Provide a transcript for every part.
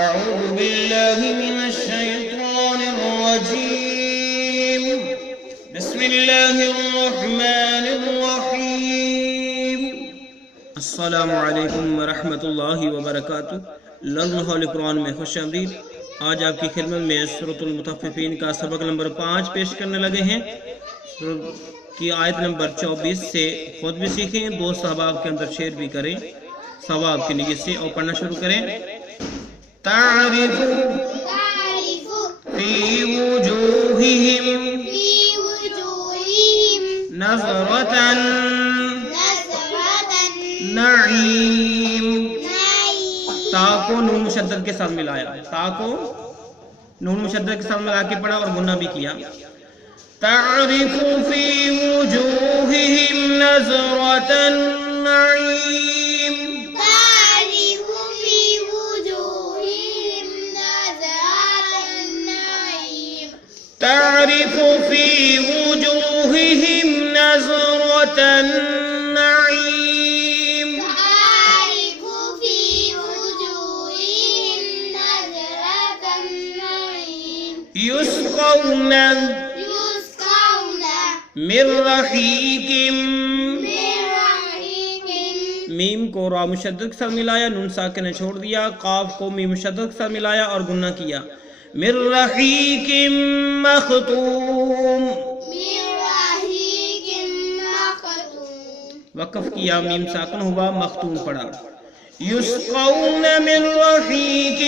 أعوذ بالله من الشيطان الرجيم بسم الله الرحمن الرحيم السلام علیکم ورحمۃ اللہ وبرکاتہ۔ لرن ہول قرآن میں خوش آمدید۔ آج آپ کی خدمت میں سورۃ المطففین کا سبق نمبر 5 پیش کرنے لگے ہیں، کی آیت نمبر 24 سے خود بھی سیکھیں، بہت ثواب کے اندر شیئر بھی کریں ثواب کی نیت سے، اور پڑھنا شروع کریں۔ تعرف فی وجوہہم نظرۃ النعیم۔ تا کو نون مشدد کے ساتھ ملایا، تا کو نون مشدد کے ساتھ ملا کے پڑھا اور غنہ بھی کیا۔ تعرف فی وجوہہم نظرۃ النعیم، تعرف فی وجوہہم نظرۃ النعیم، تعرف فی وجوہہم نظرۃ النعیم، یسقون یسقون من رحیق، میم کو را مشدد کے ساتھ ملایا، نون ساکن نے چھوڑ دیا، قاف کو میم مشدد کے ساتھ ملایا اور غنہ کیا۔ من رحیق مختوم، من رحیق مختوم، وقف کیا، میم ساکن ہوا، مختوم پڑا۔ یسقون من رحیق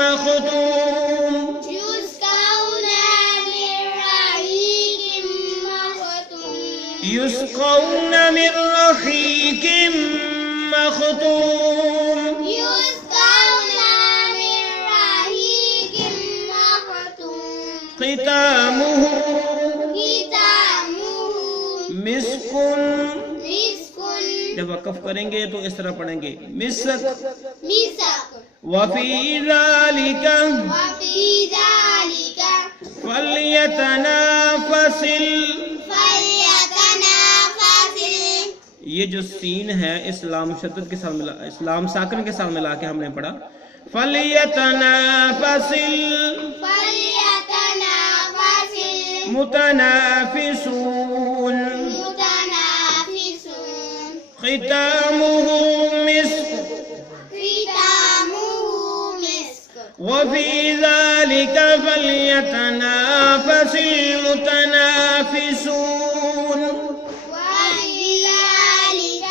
مختوم، یسقون من رحیق مختوم، یسقون من رحیق مختوم، یسقون من رحیق مختوم، ختامہ ختامہ مسک۔ مسک، جب وقف کریں گے تو اس طرح پڑھیں گے، مسک۔ مسک، وفی ذالک وفی ذالک فلیتنافس فلیتنافس، یہ جو سین ہے اسلام مشدد کے ساتھ ملا، اسلام ساکن کے ساتھ ملا کے ہم نے پڑھا، فلیتنافس فلیتنافس متنافسون، متنافسون، ختامہ مسک ختامہ مسک، وفی ذالک فلیتنافس المتنافسون۔ وفی ذالک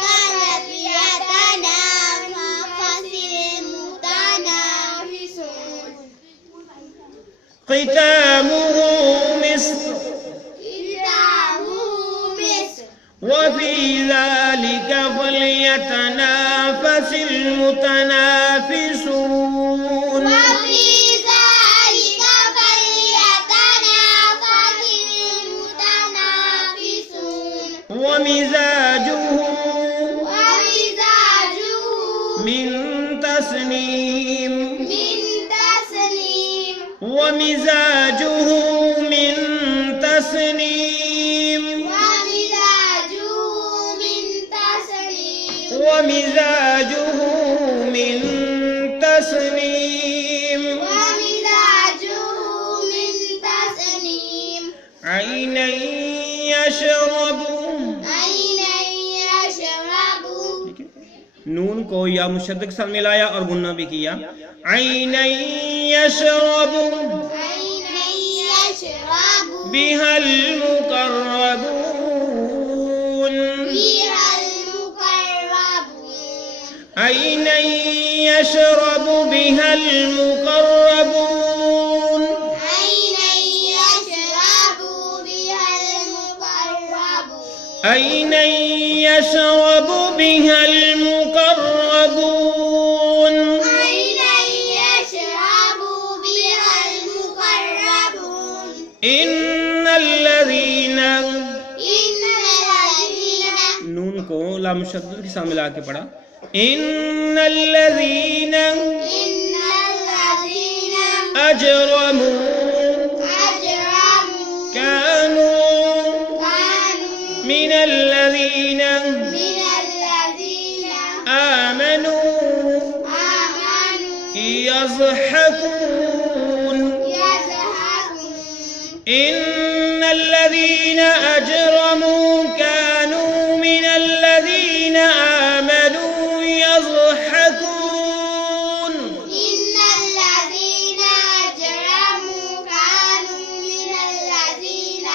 فلیتنافس المتنافسون، ختامہ مسک ختامہ مسک، وفی ذالک فلیتنافس المتنافسون۔ وفی ذالک فلیتنافس المتنافسون، ومزاجہ ومزاجہ من تسنیم، من تسنیم، ومزاجہ من تسنیم، ومزاجہ من تسنیم، ومزاجہ من تسنیم، ومزاجہ من تسنیم، عینا یشرب، عینا یشرب، نون کو یا مشدد کے ساتھ ملایا اور غنہ بھی کیا، عینا یشرب عینا یشرب بها المقربون، بها المقربون، عینا یشرب بها المقربون، عینا یشرب بها المقربون، عینا یشرب بها المقربون، عینا یشرب بها المقربون، ان الذین، ان الذین، نون کو لام مشدد کے ساتھ ملا کے پڑھا، ان الذین ان الذین اجرموا اجرموا كانوا كانوا من الذين من الذین آمنوا يضحكون إن الذين أجرموا كانوا من الذين آمنوا يضحكون إن الذين أجرموا كانوا من الذين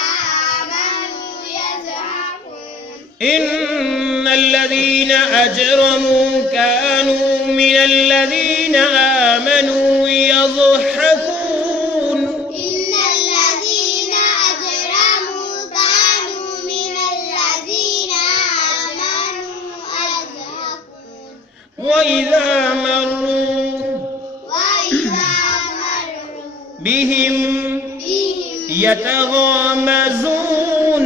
آمنوا يضحكون إن الذين أجرموا كانوا من الذين آمنوا يضحكون إن الذين أجرموا كانوا من الذين آمنوا يضحكون وإذا مروا بهم يتغامزون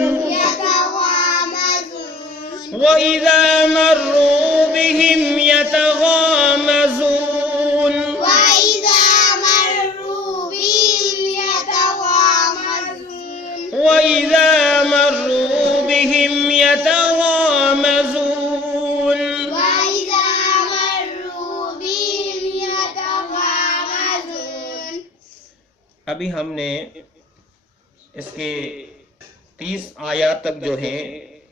وإذا مروا بهم يتغامزون وإذا مروا بهم يتغامزون وإذا مروا بهم يتغامزون وإذا مروا بهم يتغامزون ابھی ہم نے اس کے 30 آیات تک جو ہے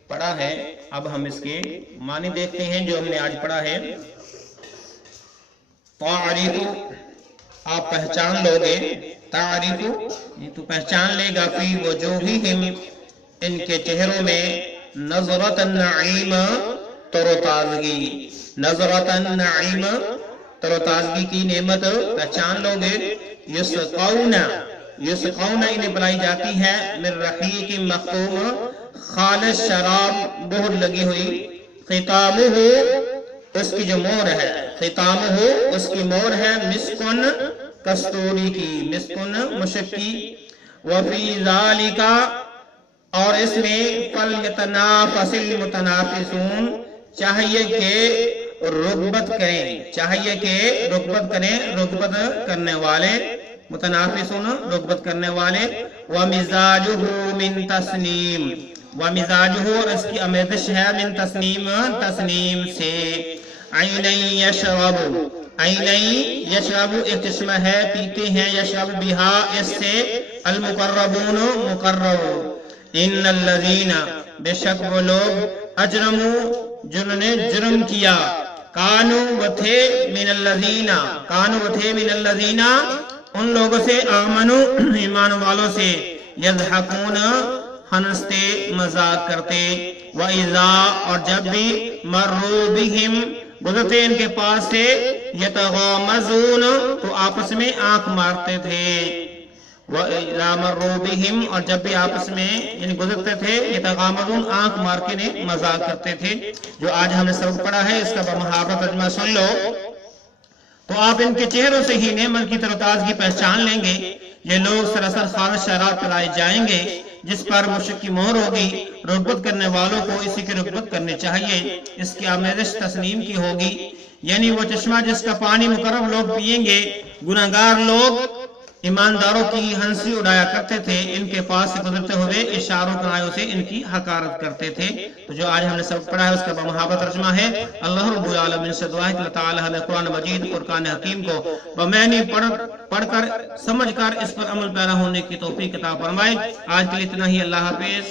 پڑھا ہے. اب ہم اس کے معنی دیکھتے ہیں جو ہم نے آج پڑھا ہے. تعریف آپ پہچان لو گے, تعریف تو پہچان لے گا فی وجوہہم ان کے چہروں میں نظرۃ النعیم تر و تازگی, نظرۃ النعیم تر و تازگی کی نعمت پہچان لو گے. یسقون یسقون انہیں پلائی جاتی ہے من رحیق مختوم خالص شراب مہر لگی ہوئی. ختامہ اس کی جو مہر ہے, ختامہ اس کی مہر ہے مسکن کستوری کی, مسکن مشک کی. وفی ذالک اور اس میں فلیتنافس المتنافسون چاہیے کہ رغبت کریں, چاہیے کہ رغبت کریں, رغبت کرنے والے, متنافسون رغبت کرنے والے. ومزاجہ من تسنیم ومزاجہ اور اس کی آمیزش ہے من تسنیم, تسنیم سے. عینین یشرب, عینین یشرب ایک چشمہ ہے پیتے ہیں, یشرب بہا اس سے المقربون مقرب. ان الذین بے شک وہ لوگ اجرموا جنہوں نے جرم کیا, کانو وہ تھے من الذین, کانو وہ تھے من الذین ان لوگوں سے, آمنو ایمان والوں سے, یضحکون ہنستے مذاق کرتے. وَإِذَا اور جب بھی مروا بہم گزرتے ان کے پاس سے, یتغامزون تو آپس میں آنکھ مارتے تھے. وَإِذَا مروا بہم اور جب بھی آپس میں یعنی گزرتے تھے, یتغامزون آنکھ مار کے مذاق کرتے تھے. جو آج ہم نے سبق پڑھا ہے اس کا بمحاورہ ترجمہ سن لو تو آپ ان کے چہروں سے ہی نعمت کی تر و تازگی پہچان لیں گے. یہ لوگ سراسر خالص شراب پلائے جائیں گے جس پر مشک کی مہر ہوگی. رغبت کرنے والوں کو اسی کی رغبت کرنی چاہیے. اس کی آمیزش تسنیم کی ہوگی, یعنی وہ چشمہ جس کا پانی مقرب لوگ پیئیں گے. گناہگار لوگ ایمانداروں کی ہنسی اڑایا کرتے تھے, ان کے پاس سے گزرتے ہوئے اشاروں کنایوں سے ان کی حقارت کرتے تھے. تو جو آج ہم نے سبق پڑھا ہے اس کا بمحاورہ ترجمہ ہے. اللہ رب العالمین سے دعا ہے کہ اللہ تعالی ہمیں قرآن مجید فرقان حکیم کو بمعنی پڑھ کر سمجھ کر اس پر عمل پیرا ہونے کی توفیق عطا فرمائے. آج کے لیے اتنا ہی. اللہ حافظ.